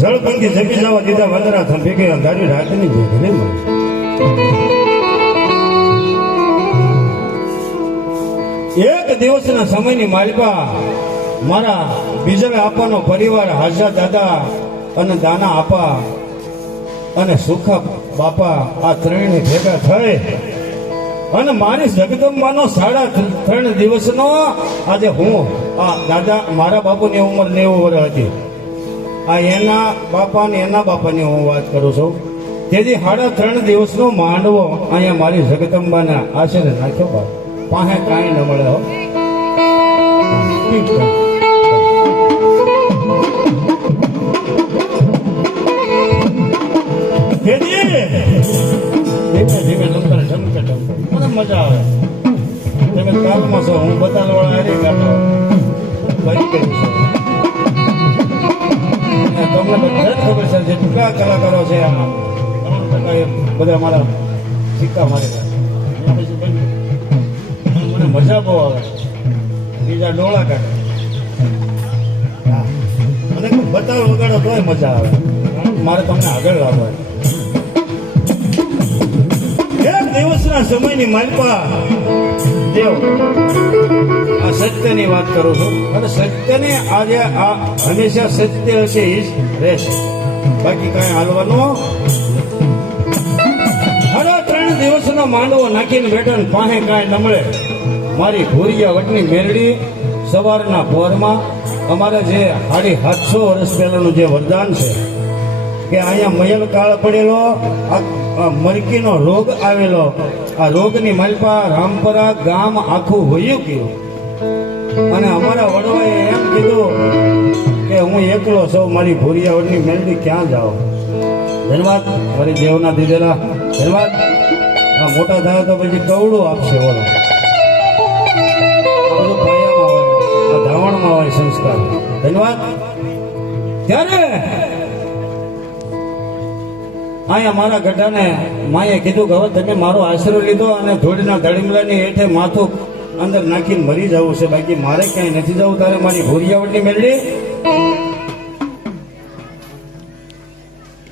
જળપંખી જગી જવા દીધા વંદરા થંભી ગઈ અંધારી રાતની ભેગને એક દિવસના સમયની માલિકા મારા બીજલ આપાનો પરિવાર હાજા દાદા અને દાના આપા અને સુખા બાપા આ ત્રણે ભેગા થઈ અને મારી જગદંબાનો 3.5 દિવસનો આજે હું આ દાદા મારા બાપુની ઉંમર 90 વર્ષ હતી. આ એના બાપા ને એના બાપાની હું વાત કરું છું. તેથી 3.5 દિવસનો માંડવો અહીંયા મારી જગદંબાના આશરે નાખ્યો બાપ પાસે કાંઈ ન મળે. ધીમે ધીમે લંકર ઢમકે મને મજા આવે. તમે કાલમાં છો, હું બધા વાળા હારી કાઢો બંધ કરી છું. તમને બધા ખબર છે જેટલા કલાકારો છે બધા મારા સિક્કા મારેલા. મને મજા બહુ આવે. બીજા ડોળા કાઢે મને બતાવ વગાડો તોય મજા આવે. મારે તમને આગળ લાવવા. એક દિવસના સમયની માલપા દેવ આ સત્યની વાત કરું છું અને સત્યને આજે આ હંમેશા સત્ય હશે એ જ રહેશે, બાકી કાંઈ હાલવાનું. 3.5 દિવસનો માંડવો નાખીને બેઠો ને પાસે કાંઈ ન મળે. મારી ભૂરિયા વટની મેરડી સવારના પોરમાં અમારે જે 750 વર્ષ પહેલાનું જે વરદાન છે કે અહીંયા મયલ કાળ પડેલો, મરકીનો રોગ આવેલો. આ રોગની માલપા રામપરા ગામ આખું હોયું ગયું અને અમારા વડવાએ એમ કીધું કે હું એકલો છું, મારી ભૂરિયાવડની મેલડી ક્યાં જાઓ. ધન્યવાદ મારી દેવના દીધેલા ધન્યવાદ. મોટા થાય તો પછી કવડું આપશે. ઓલો આ બધું પાયામાં હોય, આ ધાવણમાં હોય સંસ્કાર. ધન્યવાદ. ત્યારે અહીંયા મારા ગઢાને માએ કીધું કે હવે તમે મારો આશરો લીધો અને ધૂળના ધડીમલાની હેઠે માથું અંદર નાખીને મરી જવું છે, બાકી મારે ક્યાંય નથી જવું. તારે મારી ભૂરિયાવડની મેળવી.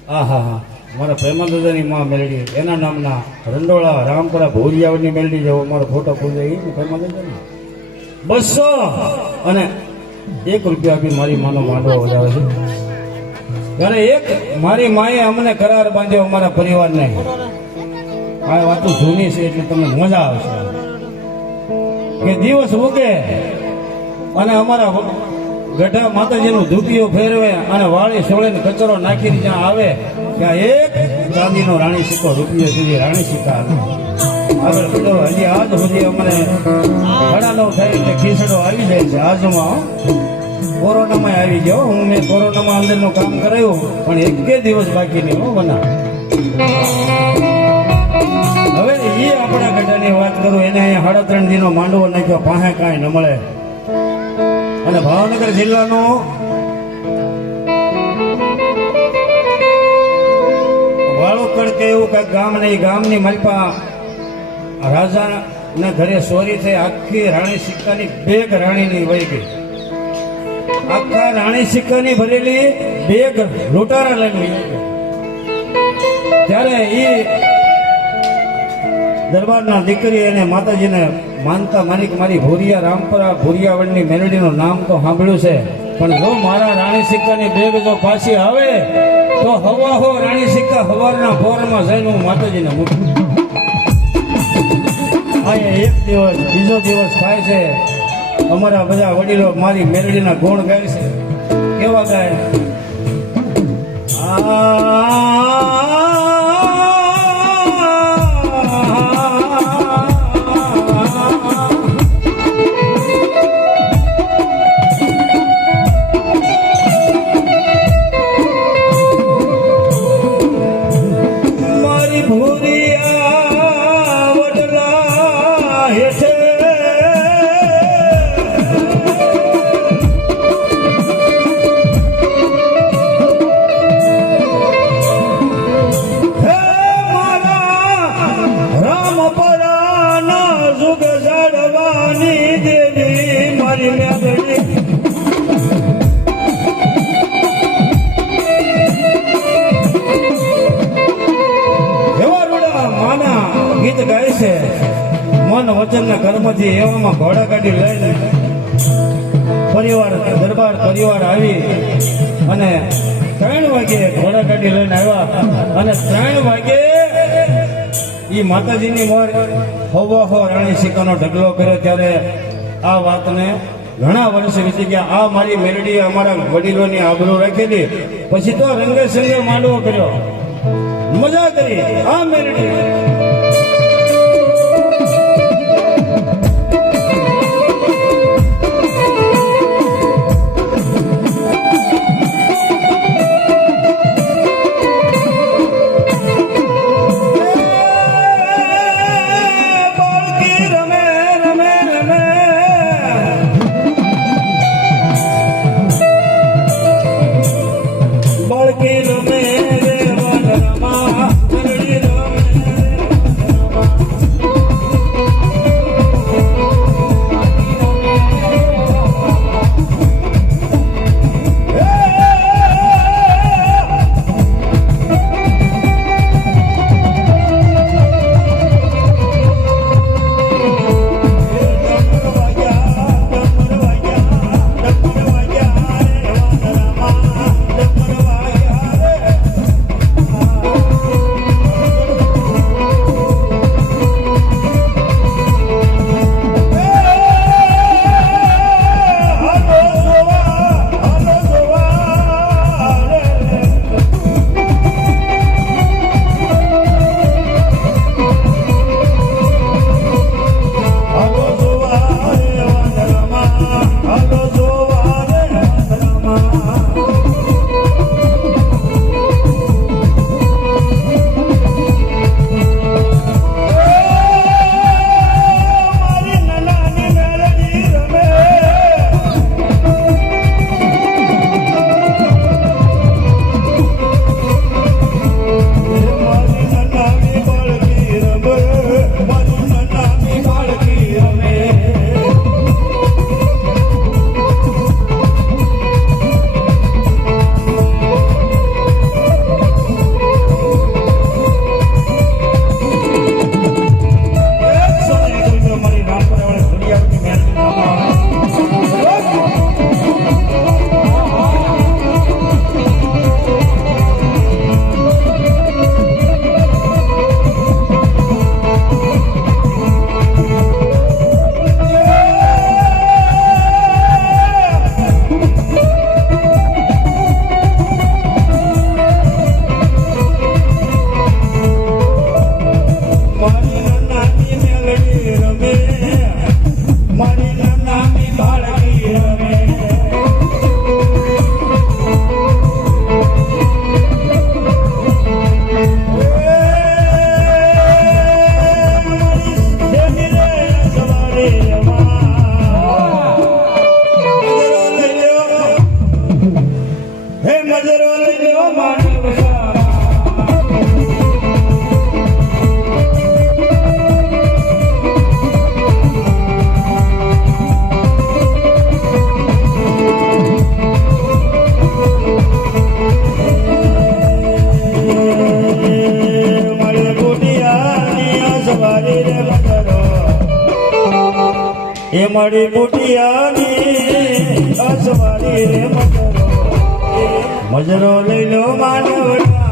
હા મારા પ્રેમાદાદાની માં મેળવી, એના નામના રંડોળા રામપરા ભૂરિયાવડની મેળવી જવો. મારો ફોટો ખોલે એ પ્રેમાદાદા 200 અને 1 રૂપિયા આપી મારી માનો માંડવો વધારે છે. ત્યારે એક મારી માએ અમને કરાર બાંધ્યો અમારા પરિવારને. આ વાતો જૂની છે એટલે તમને મજા આવશે કે દિવસ ઉગે અને અમારા ગઢા માતાજીનું ધૂપિયો ફેરવે અને વાળી સોળે કચરો નાખીને જ્યાં આવે ત્યાં એક ચાંદીનો રાણી સિક્કો રૂપિયો સુધી રાણી સિક્કા આગળ કીધો. હજી આજ સુધી અમને 9:30 થાય એટલે ખીસડો આવી જાય છે. આજમાં કોરોનામાં આવી ગયો. હું મેં કોરોનામાં અંદરનું કામ કરાયું પણ 1 દિવસ બાકી નહીં હો બના. હવે એ આપણા ગઢાની વાત કરું. એને અહીંયા 3.5 દિનનો માંડવો નાખ્યો, પાસે કાંઈ ન મળે. અને ભાવનગર જિલ્લાનો વાળોકડ કે એવું કઈક ગામ ને એ ગામની માલપા રાજાના ઘરે ચોરી થઈ. આખી રાણી સિક્કાની બેગ રાણીની વહી ગઈ. આખા રાણી સિક્કાની ભરેલી બેગ લૂંટારા લઈને ત્યારે એ દરબારના દીકરી અને માતાજીને માનતા માની કે મારી ભૂરિયા રામપરા ભૂરિયાવડની મેલડીનું નામ તો સાંભળ્યું છે, પણ જો મારા રાણી સિક્કાની બેગ જો પાછી આવે તો હવા રાણી સિક્કા હવારના ફોરમાં જઈને હું માતાજીને મૂકું. અહીંયા એક દિવસ બીજો દિવસ થાય છે, અમારા બધા વડીલો મારી મેલડીના ગુણ ગાય છે. કેવા ગાય? મારી ભૂરિયા વડલા હેઠે ગીત ગાય છે. મન વચન કર્મથી એવામાં ઘોડા ગાડી લઈને પરિવાર દરબાર પરિવાર આવી અને 3 વાગે ઘોડા ગાડી લઈને આવ્યા અને 3 વાગે એ માતાજીની મોર હો રાણી સિક્કાનો ઢગલો કર્યો. ત્યારે આ વાતને ઘણા વર્ષ વીતી ગયા. આ મારી મેલડીએ અમારા વડીલોની આબરૂ રાખેલી. પછી તો રંગે સંગે માંડવો કર્યો, મજા કરી આ મેલડી. બાળકી રમે રે વનમાં, મેલડી રમે મળી બુટિયાની અસવારી રે મજરો લઈ લો માનવડા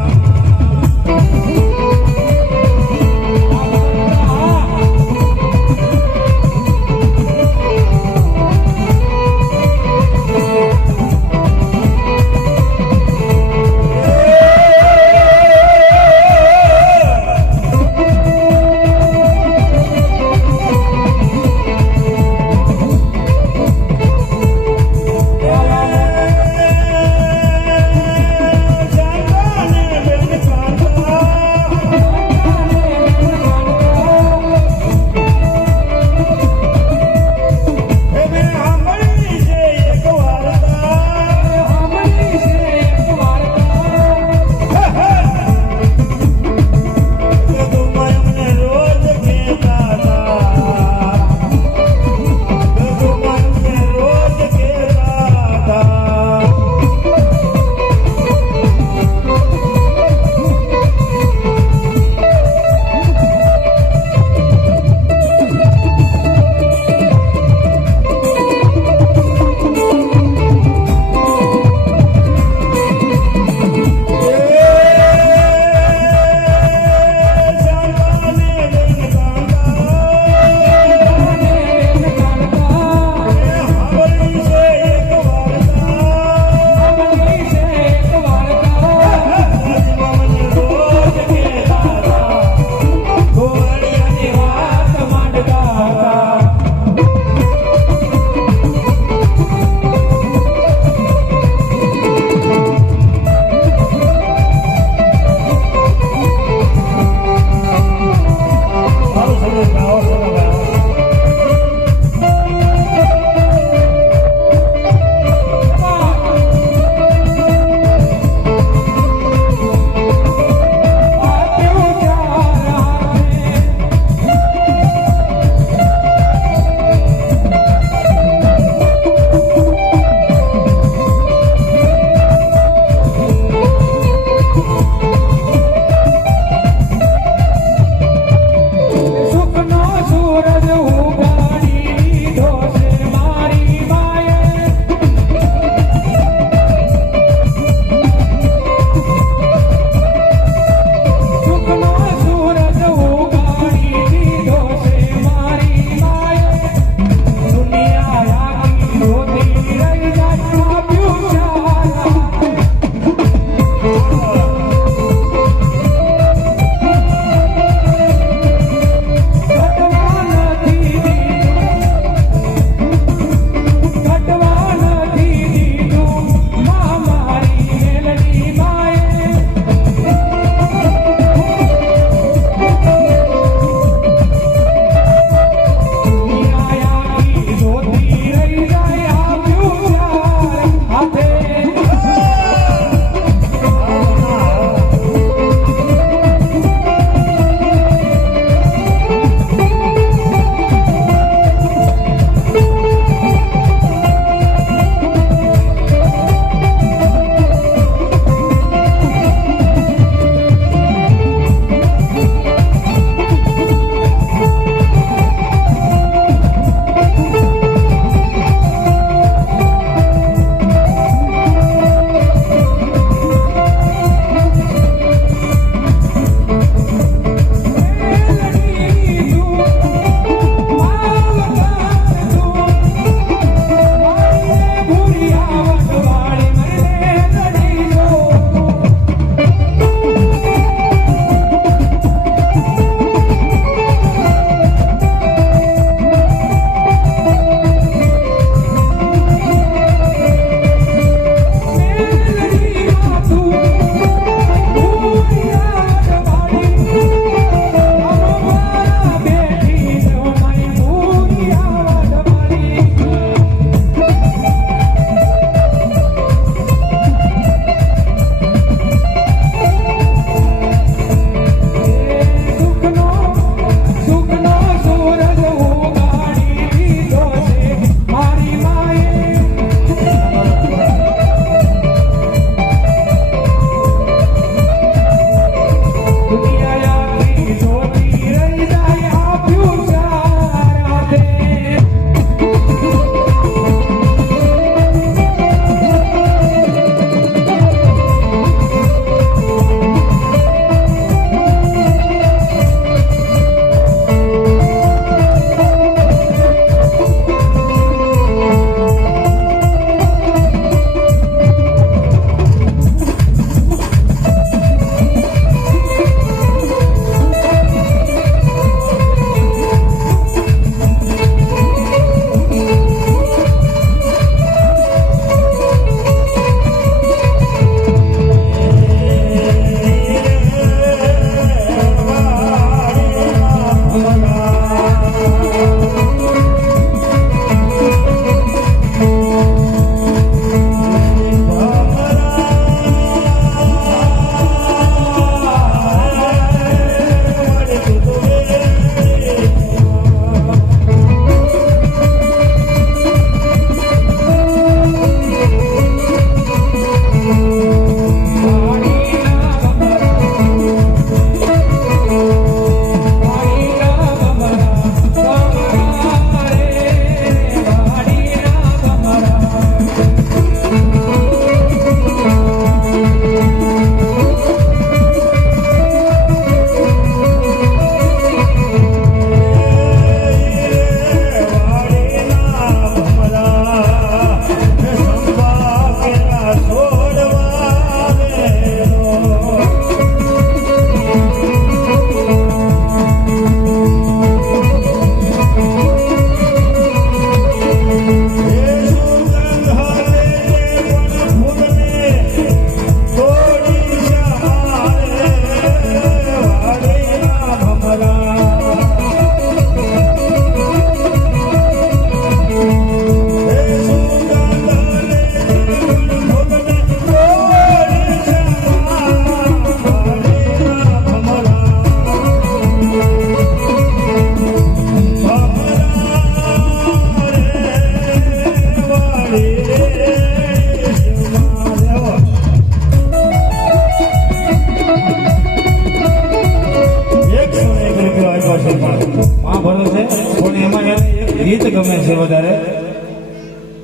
ગમે છે વધારે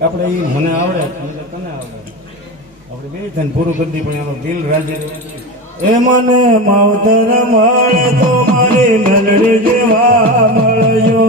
આપણે એ મને આવડે એટલે તને આવડે આપણે બે થઈને પૂરું કરી દઈએ પણ એનો દિલ રાજી એ મને માવતર મળે તો મારી મેલડી જેવા મળજો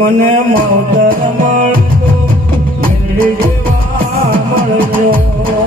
મને માવતર મળતો મેલડી જેવા મળજો